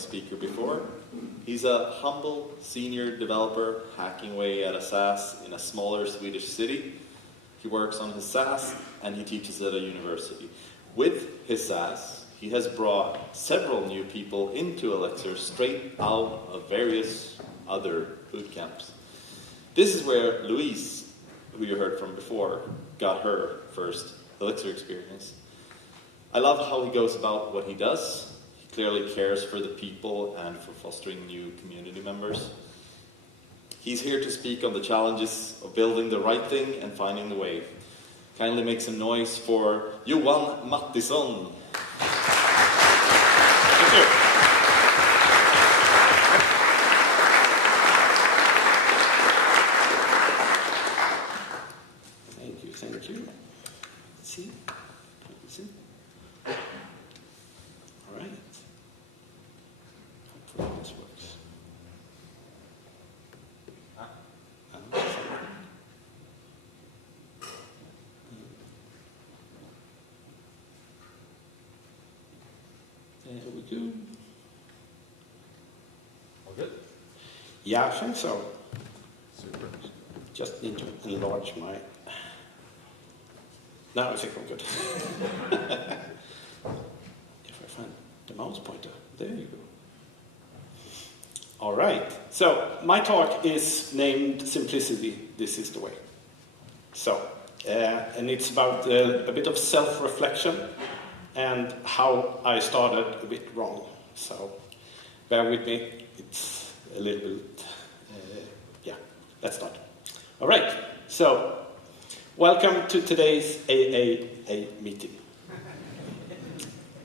speaker before. He's a humble senior developer hacking away at a SaaS in a smaller Swedish city. He works on his SaaS and he teaches at a university. With his SaaS, he has brought several new people into Elixir straight out of various other boot camps. This is where Louise, who you heard from before, got her first Elixir experience. I love how he goes about what he does. He clearly cares for the people and for fostering new community members. He's here to speak on the challenges of building the right thing and finding the way. Kindly make some noise for Johan Mattisson. Thank you. Thank you. Let's see. All right. Hopefully this works. There we go. All good? Yeah, I think so. Super. Just need to enlarge my... Now I think I'm good. If I find the mouse pointer, there you go. All right, so my talk is named Simplicity, This is the Way. So, and it's about a bit of self-reflection and how I started a bit wrong. So, bear with me, it's a little bit, let's start. All right, so, welcome to today's AAA meeting.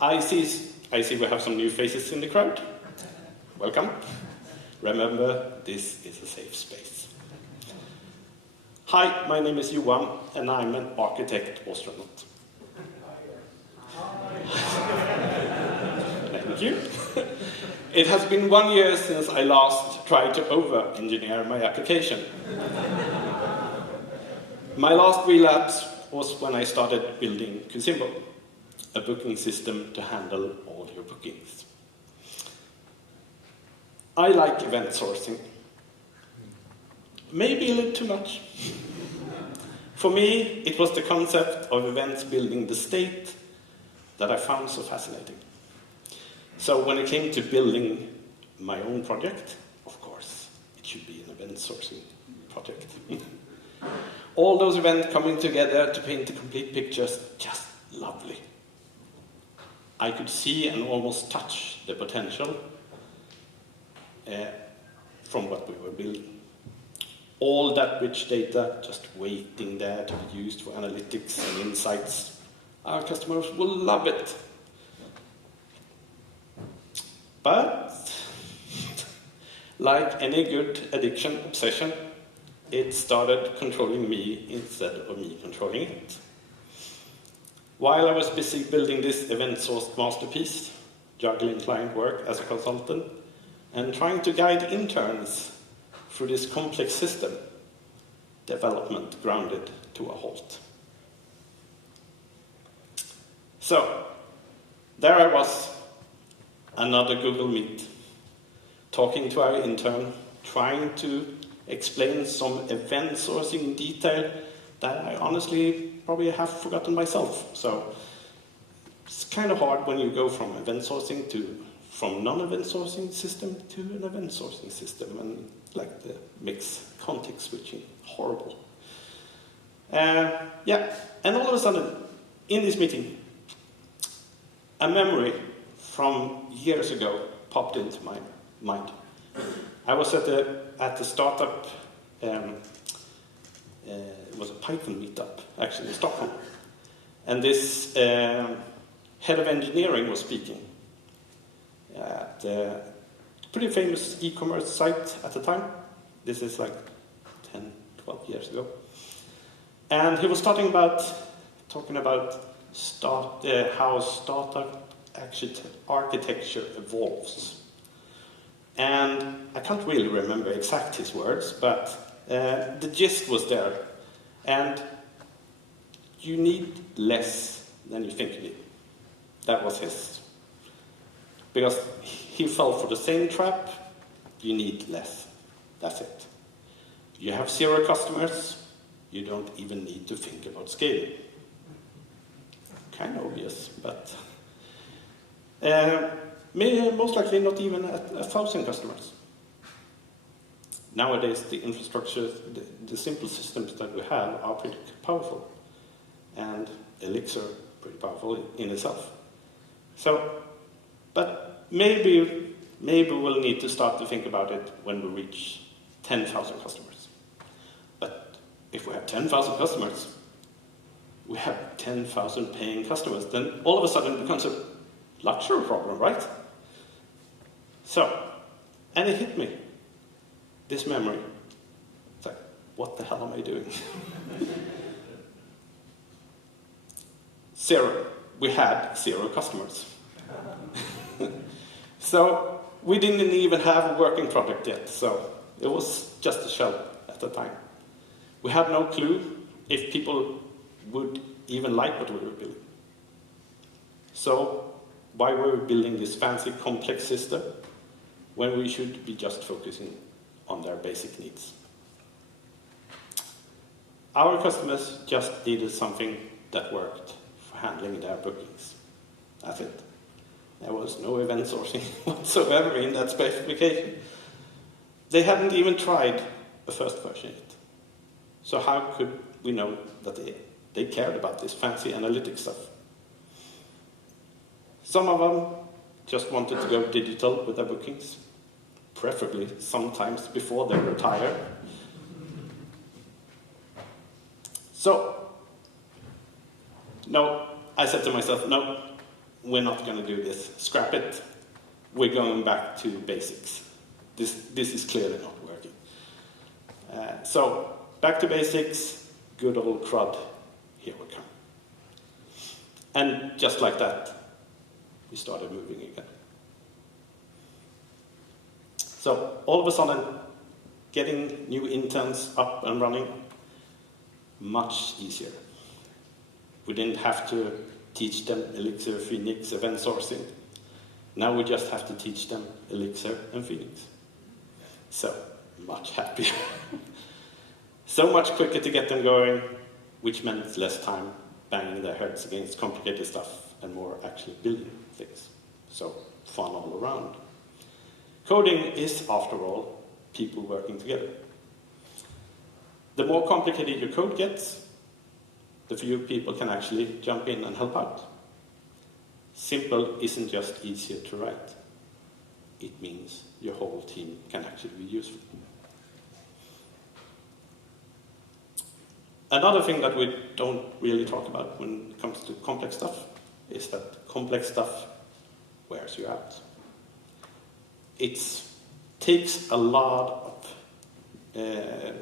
I see we have some new faces in the crowd. Welcome. Remember, this is a safe space. Hi, my name is Johan, and I'm an architect astronaut. Thank you. It has been 1 year since I last tried to over-engineer my application. My last relapse was when I started building Kubernetes, a booking system to handle all your bookings. I like event sourcing. Maybe a little too much. For me, it was the concept of events building the state that I found so fascinating. So when it came to building my own project, of course, it should be an event sourcing project. All those events coming together to paint a complete picture is just lovely. I could see and almost touch the potential from what we were building. All that rich data just waiting there to be used for analytics and insights. Our customers will love it. But, like any good addiction obsession, it started controlling me instead of me controlling it. While I was busy building this event-sourced masterpiece, juggling client work as a consultant, and trying to guide interns through this complex system, development grounded to a halt. So, there I was, another Google Meet, talking to our intern, trying to explain some event sourcing in detail that I honestly probably have forgotten myself. So it's kind of hard when you go from event sourcing from non-event sourcing system to an event sourcing system, and like the mix context switching, horrible. And all of a sudden, in this meeting, a memory from years ago popped into my mind. I was at the startup, it was a Python meetup, actually, in Stockholm. And this head of engineering was speaking at a pretty famous e-commerce site at the time. This is like 10, 12 years ago. And he was talking about how startup architecture evolves. And I can't really remember exact his words, but the gist was there. And you need less than you think you need. That was his because he fell for the same trap. You need less. That's it. You have 0 customers, you don't even need to think about scaling. Kind of obvious, but most likely not even 1,000 customers. Nowadays, the infrastructure, the simple systems that we have are pretty powerful, and Elixir pretty powerful in itself. So, but maybe we'll need to start to think about it when we reach 10,000 customers. But if we have 10,000 customers, we have 10,000 paying customers, then all of a sudden it becomes a luxury problem, right? So, and it hit me, this memory. It's like, what the hell am I doing? 0. We had 0 customers. So, we didn't even have a working product yet, so it was just a shell at the time. We had no clue if people would even like what we were building. So, why were we building this fancy, complex system when we should be just focusing on their basic needs? Our customers just needed something that worked for handling their bookings. That's it. There was no event sourcing whatsoever in that specification. They hadn't even tried the first version yet. So how could we know that they cared about this fancy analytics stuff? Some of them just wanted to go digital with their bookings, preferably sometimes before they retire. So, no, I said to myself, no, we're not going to do this. Scrap it. We're going back to basics. This is clearly not working. So, back to basics, good old CRUD, here we come. And just like that, we started moving again. So, all of a sudden, getting new interns up and running, much easier. We didn't have to teach them Elixir, Phoenix, event sourcing. Now we just have to teach them Elixir and Phoenix. So, much happier. So much quicker to get them going, which meant less time banging their heads against complicated stuff and more actually building things. So, fun all around. Coding is, after all, people working together. The more complicated your code gets, the fewer people can actually jump in and help out. Simple isn't just easier to write. It means your whole team can actually be useful. Another thing that we don't really talk about when it comes to complex stuff is that complex stuff wears you out. It takes a lot of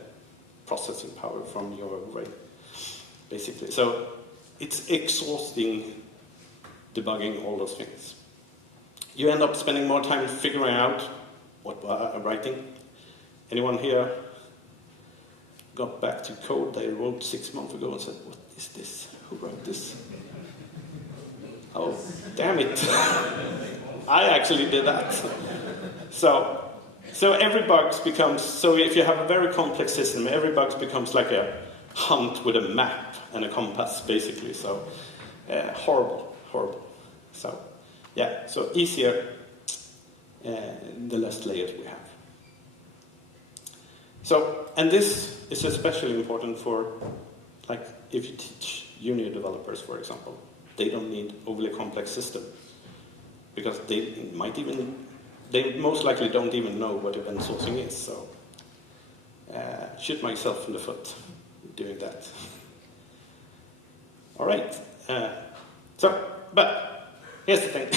processing power from your brain, basically. So it's exhausting debugging all those things. You end up spending more time figuring out what I'm writing. Anyone here got back to code they wrote 6 months ago and said, what is this? Who wrote this? Oh, damn it. I actually did that. So every bug becomes, so if you have a very complex system, every bug becomes like a hunt with a map and a compass, basically. So horrible. So yeah, so easier the less layers we have. So, and this is especially important for, like, if you teach junior developers, for example. They don't need overly complex systems because they most likely don't even know what event sourcing is. So, shoot myself in the foot doing that. All right. But here's the thing.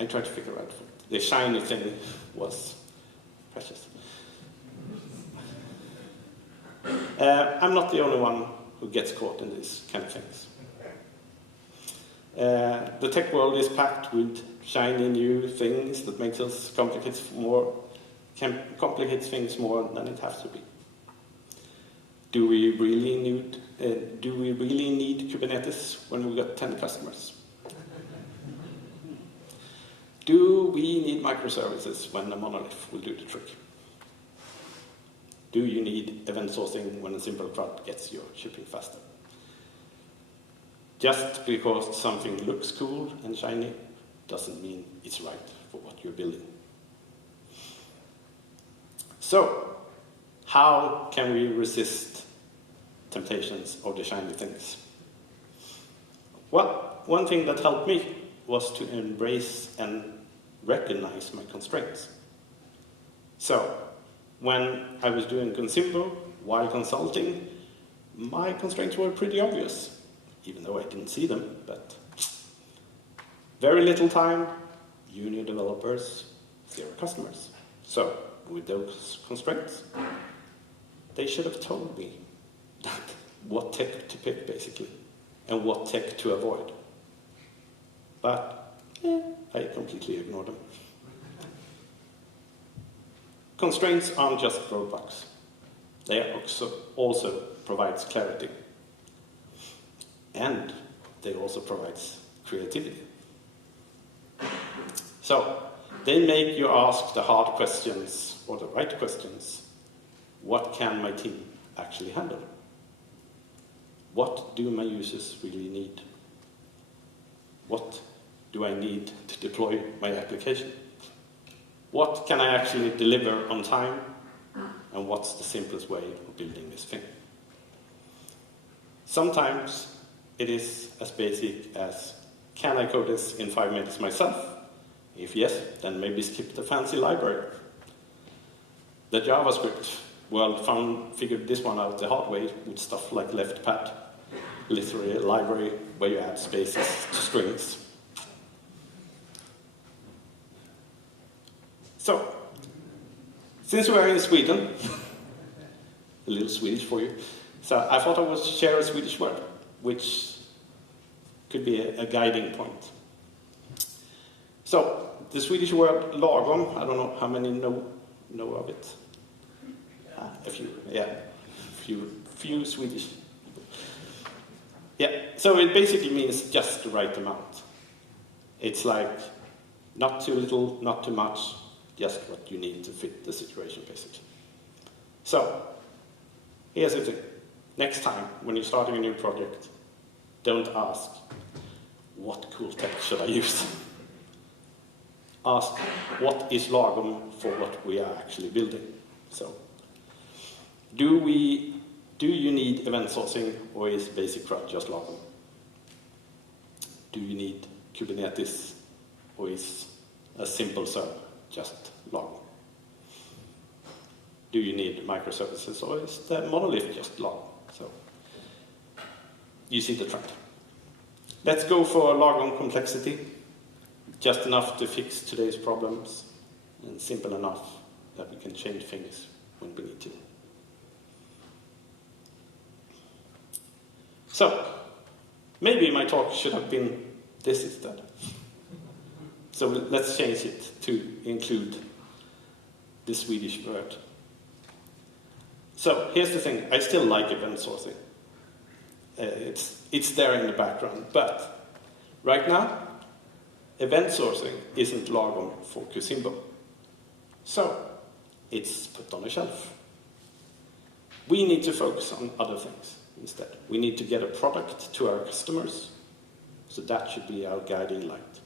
I tried to figure out what the shiny thing was. Precious. I'm not the only one who gets caught in these kind of things. The tech world is packed with shiny new things that makes us complicate things more than it has to be. Do we really need Kubernetes when we got 10 customers? Do we need microservices when a monolith will do the trick? Do you need event sourcing when a simple CRUD gets your shipping faster? Just because something looks cool and shiny doesn't mean it's right for what you're building. So, how can we resist temptations of the shiny things? Well, one thing that helped me was to embrace and recognize my constraints. So, when I was doing Consimbo while consulting, my constraints were pretty obvious, even though I didn't see them, but very little time, junior developers, 0 customers. So, with those constraints, they should have told me that what tech to pick, basically, and what tech to avoid. But I completely ignored them. Constraints aren't just roadblocks. They also provide clarity. And they also provide creativity. So, they make you ask the hard questions, or the right questions. What can my team actually handle? What do my users really need? What do I need to deploy my application? What can I actually deliver on time? And what's the simplest way of building this thing? Sometimes it is as basic as, can I code this in 5 minutes myself? If yes, then maybe skip the fancy library. The JavaScript world figured this one out the hard way with stuff like leftpad, literally a library where you add spaces to strings. So, since we are in Sweden, a little Swedish for you, so I thought I would share a Swedish word, which could be a guiding point. So, the Swedish word lagom, I don't know how many know of it. A few, yeah, few Swedish people. Yeah, so it basically means just the right amount. It's like not too little, not too much, just what you need to fit the situation, basically. So, here's the thing. Next time, when you're starting a new project, don't ask, what cool tech should I use? Ask, what is lagom for what we are actually building? So, do you need event sourcing, or is basic CRUD just lagom? Do you need Kubernetes, or is a simple server just lagom? Do you need microservices, or is the monolith just lagom? So, you see the trend. Let's go for lagom complexity. Just enough to fix today's problems, and simple enough that we can change things when we need to. So, maybe my talk should have been this instead. So let's change it to include the Swedish word. So here's the thing, I still like event sourcing. It's there in the background, but right now, event sourcing isn't lagom for Consimbo. So, it's put on a shelf. We need to focus on other things instead. We need to get a product to our customers, so that should be our guiding light.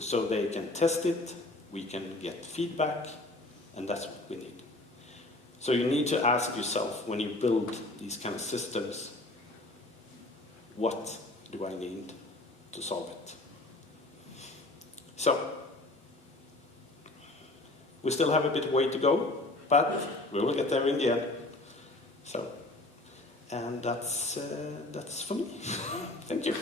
So they can test it, we can get feedback, and that's what we need. So you need to ask yourself, when you build these kind of systems, what do I need to solve it? So, we still have a bit of way to go, but we will get there in the end. So, and that's for me. Thank you.